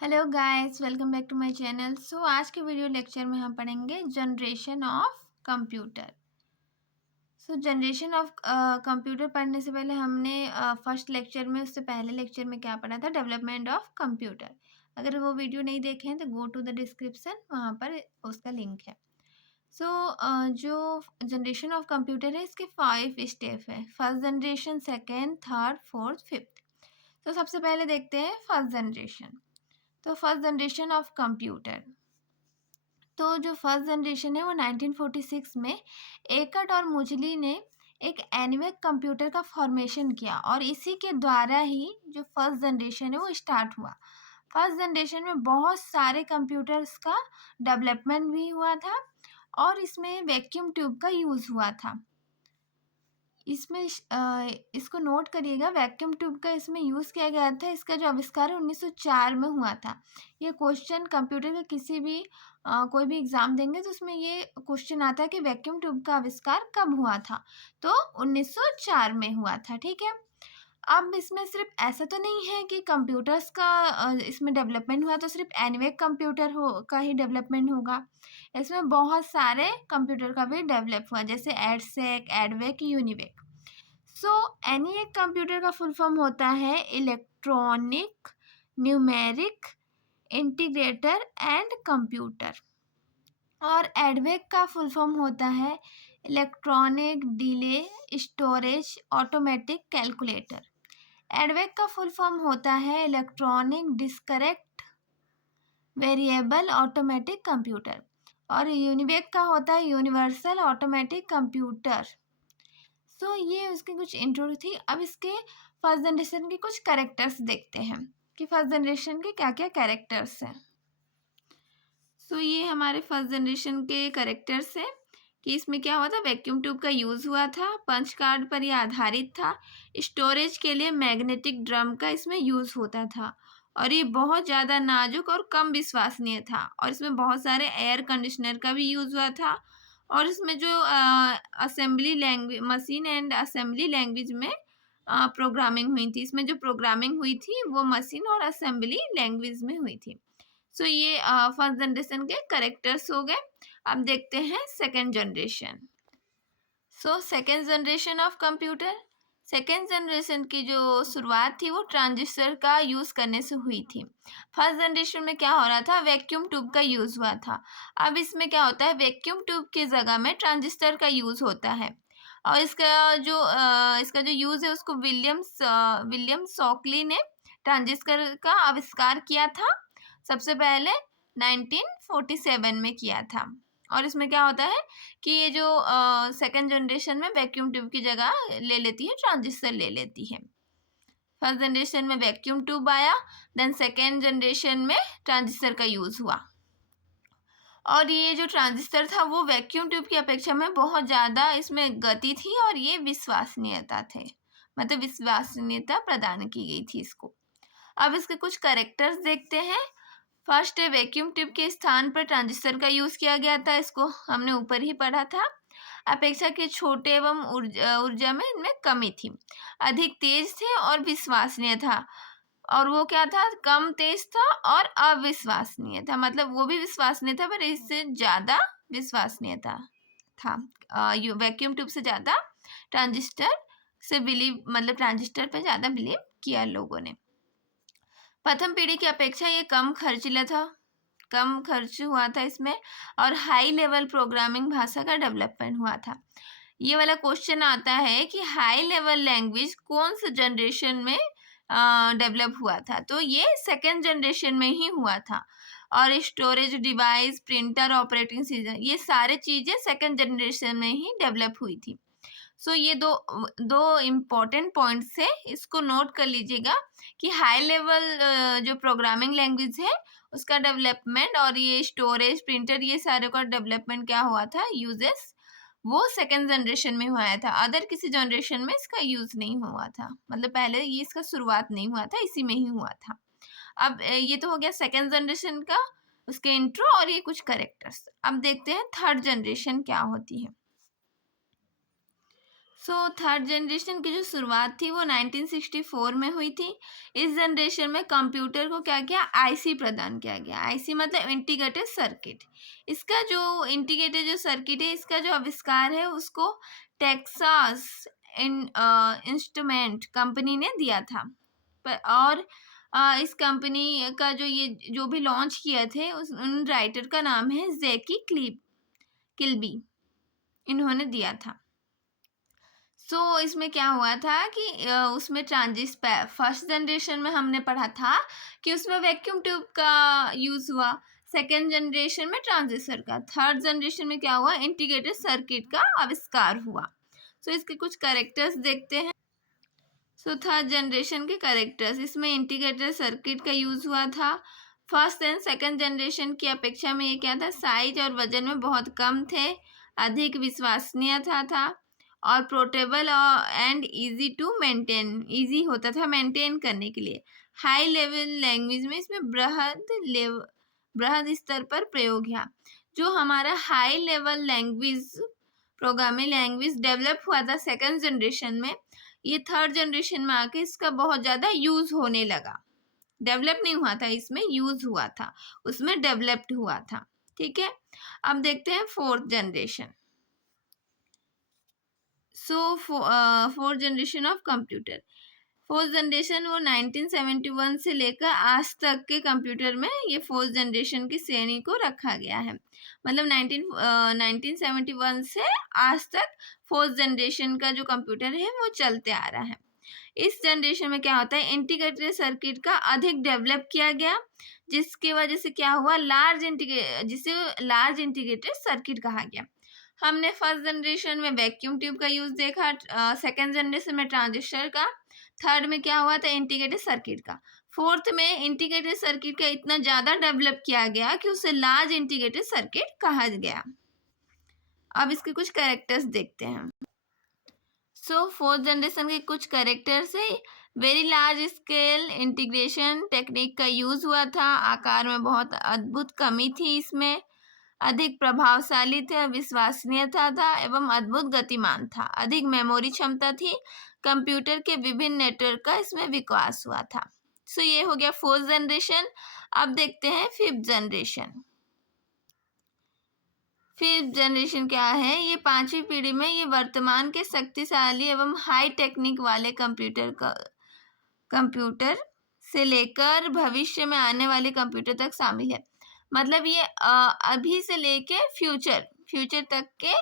Hello guys, welcome back to my channel. आज के video lecture में हम पढ़ेंगे generation of computer. Generation of computer पढ़ने से पहले हमने फर्स्ट लेक्चर में, उससे पहले लेक्चर में क्या पढ़ा था? Development of computer. अगर वो वीडियो नहीं देखे हैं तो गो टू द डिस्क्रिप्शन, वहाँ पर उसका लिंक है। जो जनरेशन ऑफ कंप्यूटर है, इसके 5 स्टेप है। First generation, second, third, fourth, fifth. तो सबसे पहले देखते हैं फर्स्ट जनरेशन। तो फर्स्ट जनरेशन ऑफ कंप्यूटर, तो जो फर्स्ट जनरेशन है वो 1946 में एकट और मुजली ने एक एनिमेक कंप्यूटर का फॉर्मेशन किया और इसी के द्वारा ही जो फर्स्ट जनरेशन है वो स्टार्ट हुआ। फर्स्ट जनरेशन में बहुत सारे कंप्यूटर्स का डेवलपमेंट भी हुआ था और इसमें वैक्यूम ट्यूब का यूज़ हुआ था। इसमें इसको नोट करिएगा, वैक्यूम ट्यूब का इसमें यूज़ किया गया था। इसका जो आविष्कार है 1904 में हुआ था। ये क्वेश्चन कंप्यूटर का किसी भी कोई भी एग्ज़ाम देंगे तो उसमें ये क्वेश्चन आता है कि वैक्यूम ट्यूब का आविष्कार कब हुआ था? तो 1904 में हुआ था। ठीक है। अब इसमें सिर्फ ऐसा तो नहीं है कि कंप्यूटर्स का इसमें डेवलपमेंट हुआ तो सिर्फ एनीवेक कंप्यूटर हो का ही डेवलपमेंट होगा। इसमें बहुत सारे कंप्यूटर का भी डेवलप हुआ, जैसे EDSAC, EDVAC, UNIVAC. ENIAC computer का फुल फॉर्म होता है electronic numeric integrator and computer, और एडवेक का फुल फॉर्म होता है electronic delay storage automatic calculator. EDVAC का फुल फॉर्म होता है electronic discrete variable automatic computer, और यूनिवेक का होता है यूनिवर्सल ऑटोमेटिक कंप्यूटर। ये उसकी कुछ इंट्रो थी। अब इसके फर्स्ट जनरेशन के कुछ कैरेक्टर्स देखते हैं कि फर्स्ट जनरेशन के क्या क्या कैरेक्टर्स हैं। ये हमारे फर्स्ट जनरेशन के कैरेक्टर्स हैं कि इसमें क्या हुआ था? वैक्यूम ट्यूब का यूज़ हुआ था, पंच कार्ड पर यह आधारित था, स्टोरेज के लिए मैग्नेटिक ड्रम का इसमें यूज़ होता था, और ये बहुत ज़्यादा नाजुक और कम विश्वसनीय था, और इसमें बहुत सारे एयर कंडीशनर का भी यूज़ हुआ था, और इसमें जो assembly language, machine and assembly language में प्रोग्रामिंग हुई थी। इसमें जो प्रोग्रामिंग हुई थी वो मशीन और असेंबली लैंग्वेज में हुई थी। ये फर्स्ट जनरेशन के करेक्टर्स हो गए। अब देखते हैं second generation. Second generation of computer, second generation की जो शुरुआत थी वो ट्रांजिस्टर का यूज़ करने से हुई थी। फर्स्ट जनरेशन में क्या हो रहा था? वैक्यूम ट्यूब का यूज़ हुआ था। अब इसमें क्या होता है? वैक्यूम ट्यूब की जगह में ट्रांजिस्टर का यूज़ होता है, और इसका जो यूज़ है उसको विलियम शॉकली ने ट्रांजिस्टर का आविष्कार किया था। सबसे पहले 1947 में किया था। और इसमें क्या होता है कि ये जो सेकेंड जनरेशन में वैक्यूम ट्यूब की जगह ले लेती है, ट्रांजिस्टर ले लेती है। फर्स्ट जनरेशन में वैक्यूम ट्यूब आया, देन सेकेंड जनरेशन में ट्रांजिस्टर का यूज़ हुआ, और ये जो ट्रांजिस्टर था वो वैक्यूम ट्यूब की अपेक्षा में बहुत ज़्यादा इसमें गति थी, और ये विश्वसनीयता थे, मतलब विश्वसनीयता प्रदान की गई थी इसको। अब इसके कुछ कैरेक्टर्स देखते हैं। फर्स्ट है वैक्यूम ट्यूब के स्थान पर ट्रांजिस्टर का यूज़ किया गया था। इसको हमने ऊपर ही पढ़ा था। अपेक्षाकृत छोटे एवं ऊर्जा में इनमें कमी थी, अधिक तेज थे और विश्वसनीय था। और वो क्या था? कम तेज था और अविश्वसनीय था, मतलब वो भी विश्वसनीय था पर इससे ज़्यादा विश्वसनीय था। वैक्यूम ट्यूब से ज़्यादा ट्रांजिस्टर से बिलीव, मतलब ट्रांजिस्टर पे ज़्यादा बिलीव किया लोगों ने। प्रथम पीढ़ी की अपेक्षा ये कम खर्चीला था, कम खर्च हुआ था इसमें, और हाई लेवल प्रोग्रामिंग भाषा का डेवलपमेंट हुआ था। ये वाला क्वेश्चन आता है कि हाई लेवल लैंग्वेज कौन से जनरेशन में डेवलप हुआ था? तो ये सेकेंड जनरेशन में ही हुआ था, और storage device, printer, operating system, ये सारे चीज़ें सेकेंड जनरेशन में ही डेवलप हुई थी। ये दो दो इम्पॉर्टेंट पॉइंट्स है, इसको नोट कर लीजिएगा कि हाई लेवल जो प्रोग्रामिंग लैंग्वेज है उसका डेवलपमेंट, और ये स्टोरेज, प्रिंटर, ये सारे का डेवलपमेंट क्या हुआ था? यूजेस वो सेकेंड जनरेशन में हुआ था। अदर किसी जनरेशन में इसका यूज़ नहीं हुआ था, मतलब पहले ये इसका शुरुआत नहीं हुआ था, इसी में ही हुआ था। अब ये तो हो गया सेकेंड जनरेशन का, उसके इंट्रो और ये कुछ करेक्टर्स। अब देखते हैं थर्ड जनरेशन क्या होती है। थर्ड जनरेशन की जो शुरुआत थी वो 1964 में हुई थी। इस जनरेशन में कंप्यूटर को क्या किया, आईसी प्रदान किया गया। आईसी मतलब इंटीग्रेटेड सर्किट। इसका जो इंटीग्रेटेड जो सर्किट है, इसका जो आविष्कार है उसको टेक्सास इंस्ट्रूमेंट कंपनी ने दिया था। और इस कंपनी का जो भी लॉन्च किए थे उन राइटर का नाम है जैकी किल्बी, इन्होंने दिया था। इसमें क्या हुआ था कि उसमें फर्स्ट जनरेशन में हमने पढ़ा था कि उसमें वैक्यूम ट्यूब का यूज हुआ, सेकेंड जनरेशन में ट्रांजिस्टर का, थर्ड जनरेशन में क्या हुआ, इंटीग्रेटेड सर्किट का आविष्कार हुआ। इसके कुछ कैरेक्टर्स देखते हैं। थर्ड जनरेशन के कैरेक्टर्स, इसमें इंटीग्रेटेड सर्किट का यूज हुआ था। फर्स्ट एंड सेकेंड जनरेशन की अपेक्षा में ये क्या था, साइज और वजन में बहुत कम थे, अधिक विश्वसनीय था और portable and easy to maintain, easy होता था मेंटेन करने के लिए। हाई लेवल लैंग्वेज में इसमें बृहद स्तर पर प्रयोग है। जो हमारा high level language, programming language develop हुआ था सेकेंड जनरेशन में, ये थर्ड जनरेशन में आके इसका बहुत ज़्यादा यूज होने लगा। डेवलप नहीं हुआ था, इसमें यूज हुआ था, उसमें डेवलप्ड हुआ था। ठीक है, अब देखते हैं fourth generation. Fourth generation of computer. Fourth generation वो 1971 से लेकर आज तक के कंप्यूटर में ये फोर्थ जनरेशन की श्रेणी को रखा गया है। मतलब 1971 से आज तक फोर्थ जनरेशन का जो कंप्यूटर है वो चलते आ रहा है। इस जनरेशन में क्या होता है, इंटीग्रेटेड सर्किट का अधिक डेवलप किया गया, जिसकी वजह से क्या हुआ, जिसे लार्ज इंटीग्रेटेड सर्किट कहा गया। हमने फर्स्ट जनरेशन में वैक्यूम ट्यूब का यूज देखा, सेकेंड जनरेशन में ट्रांजिस्टर का, थर्ड में क्या हुआ था, इंटीग्रेटेड सर्किट का, फोर्थ में इंटीग्रेटेड सर्किट का इतना ज़्यादा डेवलप किया गया कि उसे लार्ज इंटीग्रेटेड सर्किट कहा गया। अब इसके कुछ कैरेक्टर्स देखते हैं। फोर्थ जनरेशन के कुछ कैरेक्टर्स है, very large scale integration technique का यूज हुआ था, आकार में बहुत अद्भुत कमी थी इसमें, अधिक प्रभावशाली थे, विश्वसनीयता था एवं अद्भुत गतिमान था, अधिक मेमोरी क्षमता थी, कंप्यूटर के विभिन्न नेटवर्क का इसमें विकास हुआ था। ये हो गया फोर्थ जनरेशन। अब देखते हैं फिफ्थ जनरेशन। फिफ्थ जनरेशन क्या है, ये पांचवी पीढ़ी में ये वर्तमान के शक्तिशाली एवं हाई टेक्निक वाले कंप्यूटर से लेकर भविष्य में आने वाले कंप्यूटर तक शामिल है। मतलब ये अभी से लेके फ्यूचर तक के